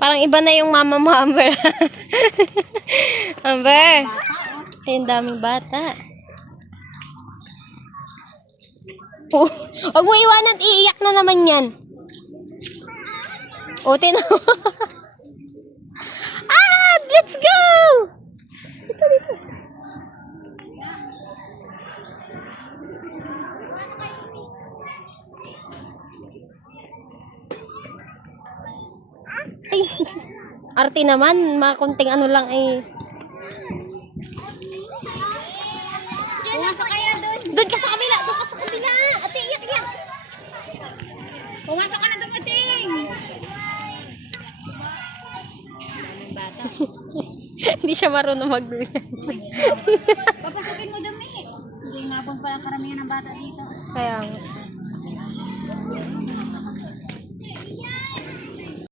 Parang iba na yung mama mo, Amber. Amber. Ay, ang daming bata. Oh, huwag mo iwanan, iiyak na naman yan. O, ah, let's go! Dito, dito. Ay, arte naman, makunting ano lang eh. Pumasok kaya doon. Doon ka sa kabila, doon ka sa kabila. Ate, iyak, iyak. Pumasok ka na dumating. Bata. Hindi siya marunong magduyan. Papasukin mo dumi. Hindi nga pong pala karamihan ng bata dito. Kaya nga.